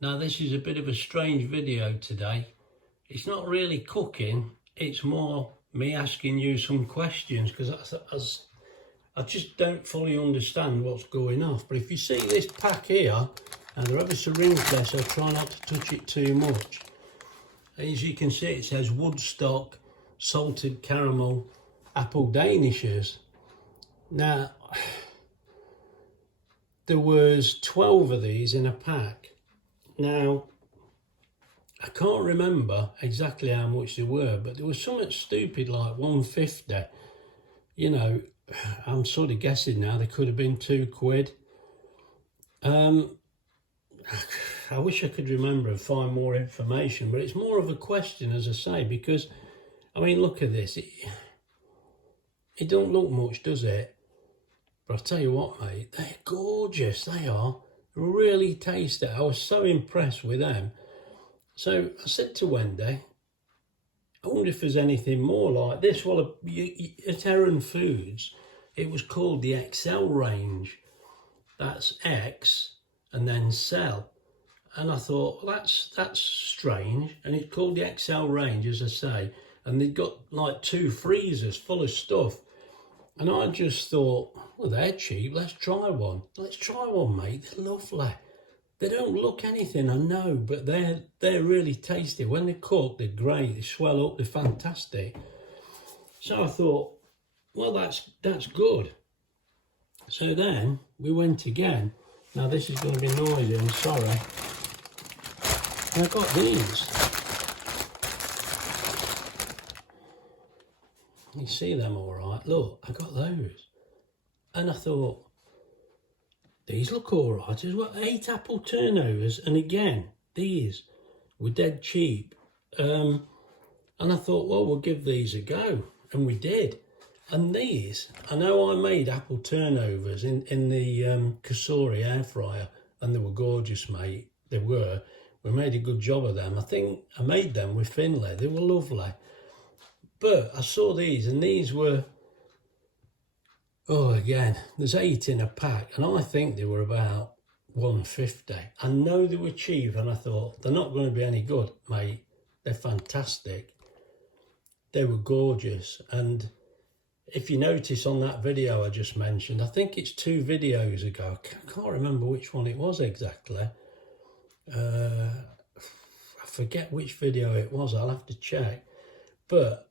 Now this is a bit of a strange video today. It's not really cooking, it's more me asking you some questions because I just don't fully understand what's going on. But if you see this pack here, and they're ever so wrinkly, so try not to touch it too much. As you can see, it says Woodstock salted caramel apple danishes. Now, there was 12 of these in a pack. Now, I can't remember exactly how much they were, but there was something stupid like 150. You know, I'm sort of guessing now they could have been £2. I wish I could remember and find more information, but it's more of a question, as I say, because, I mean, look at this. It don't look much, does it? But I'll tell you what, mate, they're gorgeous. They are really tasty. I was so impressed with them. So I said to Wendy, I wonder if there's anything more like this. Well, at Heron Foods, it was called the XL range. That's X and then cell. And I thought, well, that's strange. And it's called the XL range, as I say. And they've got like 2 freezers full of stuff. And I just thought, well, they're cheap. Let's try one. Let's try one, mate. They're lovely. They don't look anything, I know, but they're really tasty. When they cook, they're great. They swell up. They're fantastic. So I thought, well, that's good. So then we went again. Now this is going to be noisy, I'm sorry. And I got these. You see them all right? Look, I got those. And I thought, these look all right as well. 8 apple turnovers. And again, these were dead cheap. And I thought, well, we'll give these a go. And we did. And these, I know I made apple turnovers in the Kasori air fryer. And they were gorgeous, mate. They were. We made a good job of them. I think I made them with Finlay. They were lovely. But I saw these, and these were, oh, again, there's 8 in a pack, and I think they were about 150. I know they were cheap, and I thought, they're not going to be any good, mate. They're fantastic. They were gorgeous, and if you notice on that video I just mentioned, I think it's 2 videos ago, I can't remember which one it was exactly. I forget which video it was, I'll have to check. But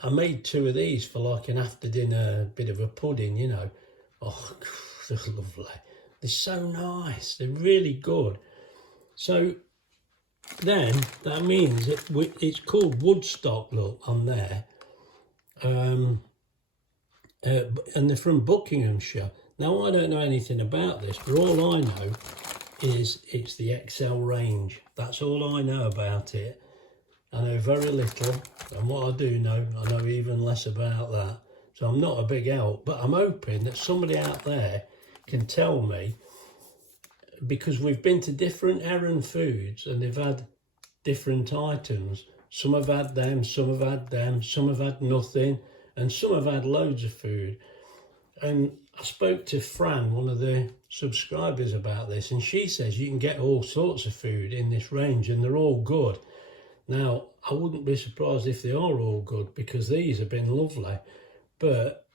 I made 2 of these for like an after dinner bit of a pudding, you know. Oh, they're lovely. They're so nice. They're really good. So then that means it's called Woodstock, look, on there. And they're from Buckinghamshire. Now, I don't know anything about this, but all I know is it's the XL range. That's all I know about it. I know very little, and what I do know, I know even less about that. So I'm not a big help, but I'm hoping that somebody out there can tell me, because we've been to different Heron Foods and they've had different items. Some have had them, some have had them, some have had nothing, and some have had loads of food. And I spoke to Fran, one of the subscribers, about this, and she says you can get all sorts of food in this range and they're all good. Now, I wouldn't be surprised if they are all good, because these have been lovely. But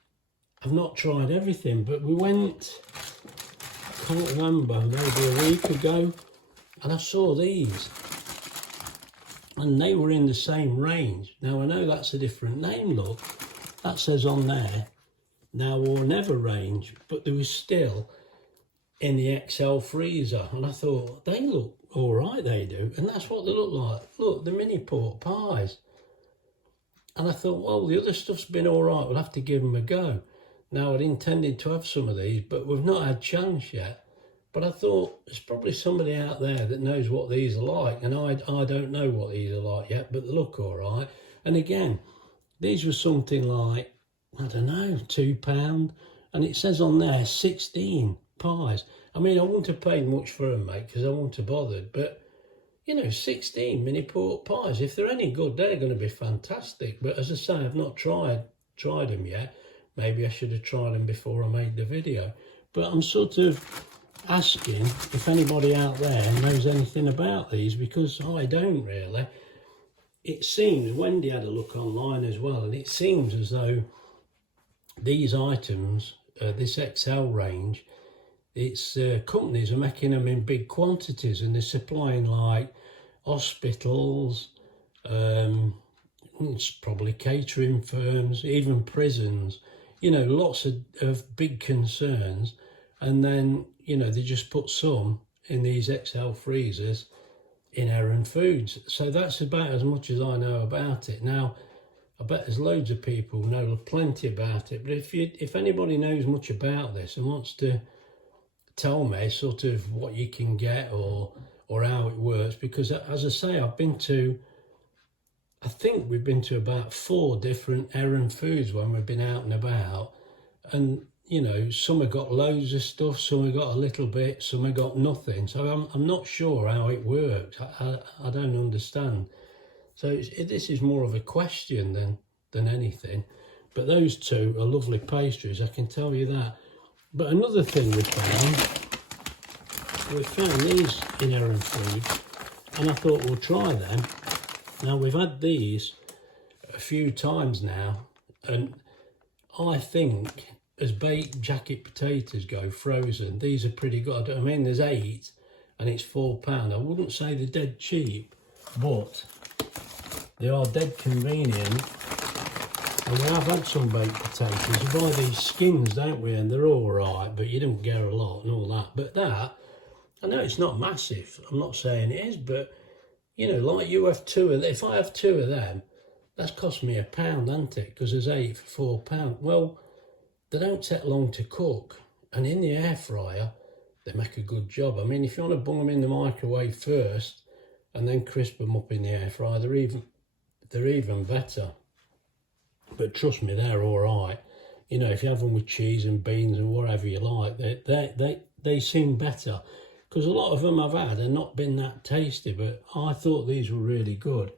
I've not tried everything. But we went, I can't remember, maybe a week ago, and I saw these. And they were in the same range. Now, I know that's a different name, look. That says on there, now or never range. But they were still in the XL freezer. And I thought, they look all right, they do. And that's what they look like. Look, the mini pork pies. And I thought, well, the other stuff's been all right. We'll have to give them a go. Now, I'd intended to have some of these, but we've not had chance yet. But I thought, there's probably somebody out there that knows what these are like. And I don't know what these are like yet, but they look all right. And again, these were something like, I don't know, £2. And it says on there, 16 pies. I mean, I wouldn't have paid much for them, mate, because I wouldn't have bothered. But, you know, 16 mini pork pies. If they're any good, they're going to be fantastic. But as I say, I've not tried them yet. Maybe I should have tried them before I made the video. But I'm sort of asking if anybody out there knows anything about these, because I don't really. It seems, Wendy had a look online as well, and it seems as though these items, this XL range, it's companies are making them in big quantities, and they're supplying like hospitals, it's probably catering firms, even prisons, you know, lots of big concerns. And then, you know, they just put some in these XL freezers in Heron Foods. So that's about as much as I know about it. Now, I bet there's loads of people who know plenty about it, but if anybody knows much about this and wants to tell me sort of what you can get or how it works, because as I say, I think we've been to about 4 different Heron Foods when we've been out and about, and you know, some have got loads of stuff, some have got a little bit, some have got nothing. So I'm not sure how it works. I don't understand. So this is more of a question than anything. But those 2 are lovely pastries, I can tell you that. But another thing we found these in Heron Foods, and I thought we'll try them. Now, we've had these a few times now, and I think as baked jacket potatoes go frozen, these are pretty good. I mean, there's 8 and it's £4. I wouldn't say they're dead cheap, but they are dead convenient. And we have had some baked potatoes. We buy these skins, don't we? And they're all right, but you don't get a lot and all that. But that, I know it's not massive. I'm not saying it is, but you know, like you have 2 of them. If I have 2 of them, that's cost me £1, hasn't it? Because there's 8 for £4. Well, they don't take long to cook, and in the air fryer, they make a good job. I mean, if you want to bung them in the microwave first and then crisp them up in the air fryer, they're even better. But trust me, they're all right. You know, if you have them with cheese and beans and whatever you like, they seem better. Because a lot of them I've had have not been that tasty, but I thought these were really good.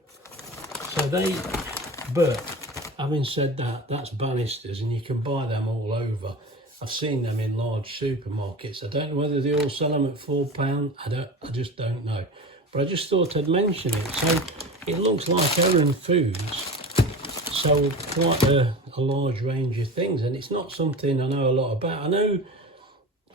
But having said that, that's banisters, and you can buy them all over. I've seen them in large supermarkets. I don't know whether they all sell them at £4. I just don't know. But I just thought I'd mention it. So it looks like Heron Foods sold quite a large range of things, and it's not something I know a lot about. I know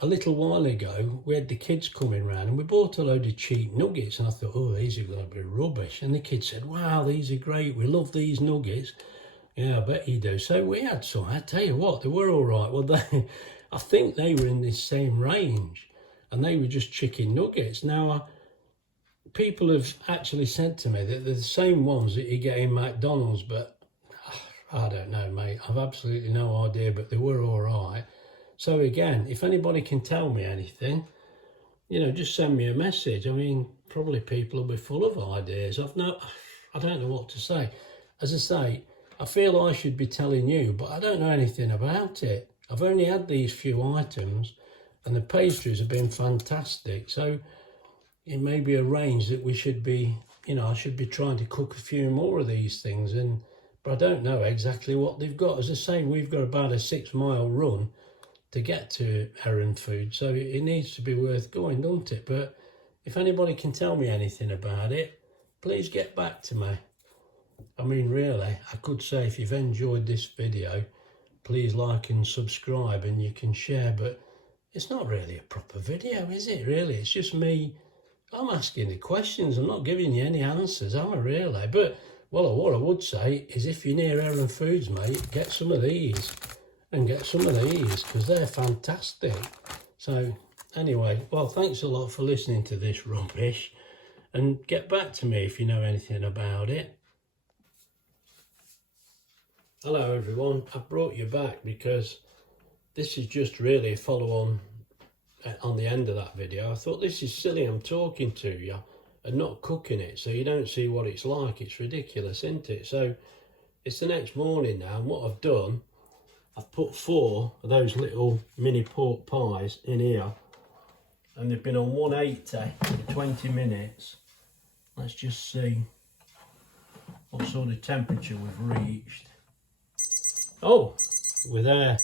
a little while ago we had the kids coming round and we bought a load of cheap nuggets, and I thought, oh, these are going to be rubbish. And the kids said, wow, these are great, we love these nuggets. Yeah, I bet you do. So we had some. I tell you what, they were all right. Well, I think they were in this same range, and they were just chicken nuggets. Now, people have actually said to me that they're the same ones that you get in McDonald's, but I don't know, mate. I've absolutely no idea, but they were all right. So again, if anybody can tell me anything, you know, just send me a message. I mean, probably people will be full of ideas. I don't know what to say. As I say, I feel I should be telling you, but I don't know anything about it. I've only had these few items, and the pastries have been fantastic. So it may be a range that we should be, you know, I should be trying to cook a few more of these things. But I don't know exactly what they've got. As I say, we've got about a 6-mile run to get to Heron Foods, so it needs to be worth going, doesn't it? But if anybody can tell me anything about it, please get back to me. I mean, really, I could say if you've enjoyed this video, please like and subscribe, and you can share, but it's not really a proper video, is it, really? It's just me. I'm asking the questions. I'm not giving you any answers, am I, really? But, well, what I would say is if you're near Heron Foods, mate, get some of these and get some of these, because they're fantastic. So, anyway, well, thanks a lot for listening to this rubbish, and get back to me if you know anything about it. Hello everyone, I've brought you back because this is just really a follow on the end of that video. I thought, this is silly, I'm talking to you and not cooking it, so you don't see what it's like. It's ridiculous, isn't it? So it's the next morning now, and what I've done, I've put 4 of those little mini pork pies in here, and they've been on 180 for 20 minutes. Let's just see what sort of temperature we've reached. Oh, we're there.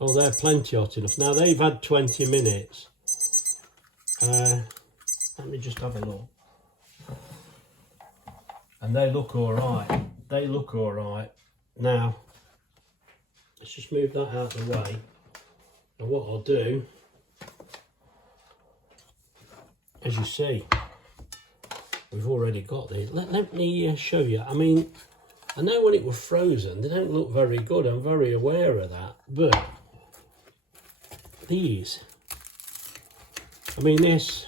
Oh, they're plenty hot enough. Now, they've had 20 minutes. Let me just have a look. And they look all right. They look all right. Now, let's just move that out of the way. And what I'll do, as you see, we've already got these. Let me show you. I mean, I know when it was frozen, they don't look very good. I'm very aware of that. But these, I mean, this,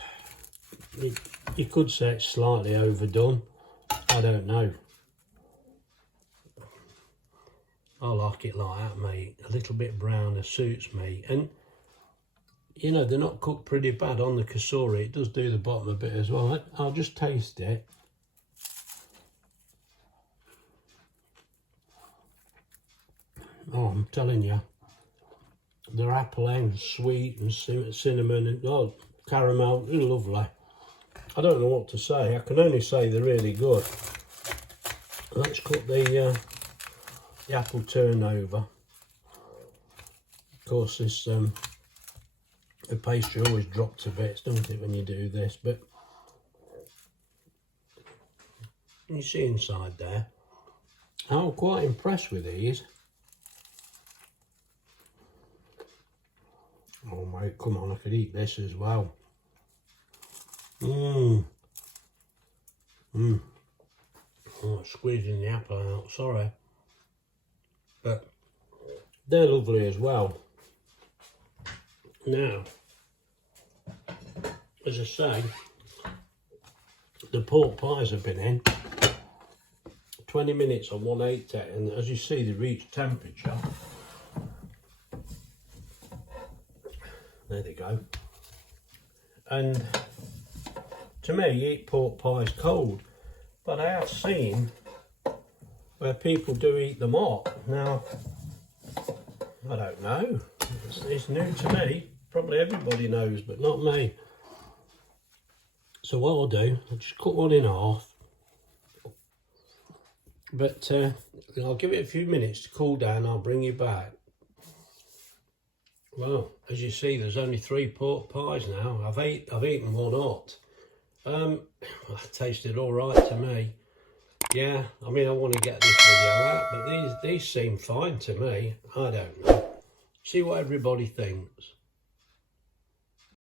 you could say it's slightly overdone. I don't know. I like it like that, mate. A little bit browner suits me. And, you know, they're not cooked pretty bad on the cassoulet. It does do the bottom a bit as well. I'll just taste it. Oh, I'm telling you. They're apple and sweet and cinnamon and oh, caramel. They're lovely. I don't know what to say. I can only say they're really good. Let's cook the apple turnover. Of course, this the pastry always drops a bit, doesn't it, when you do this? But you see inside there. I'm quite impressed with these. Oh mate, come on! I could eat this as well. Oh, squeezing the apple out, sorry. But they're lovely as well. Now, as I say, the pork pies have been in 20 minutes on 180, and as you see, they reach temperature. There they go. And to me, you eat pork pies cold, but I have seen where people do eat them hot. Now, I don't know. It's new to me. Probably everybody knows, but not me. So what I'll do, I'll just cut one in half. But I'll give it a few minutes to cool down. I'll bring you back. Well, as you see, there's only 3 pork pies now. I've eaten one hot. That tasted all right to me. Yeah, I mean, I want to get this video out, but these seem fine to me. I don't know. See what everybody thinks.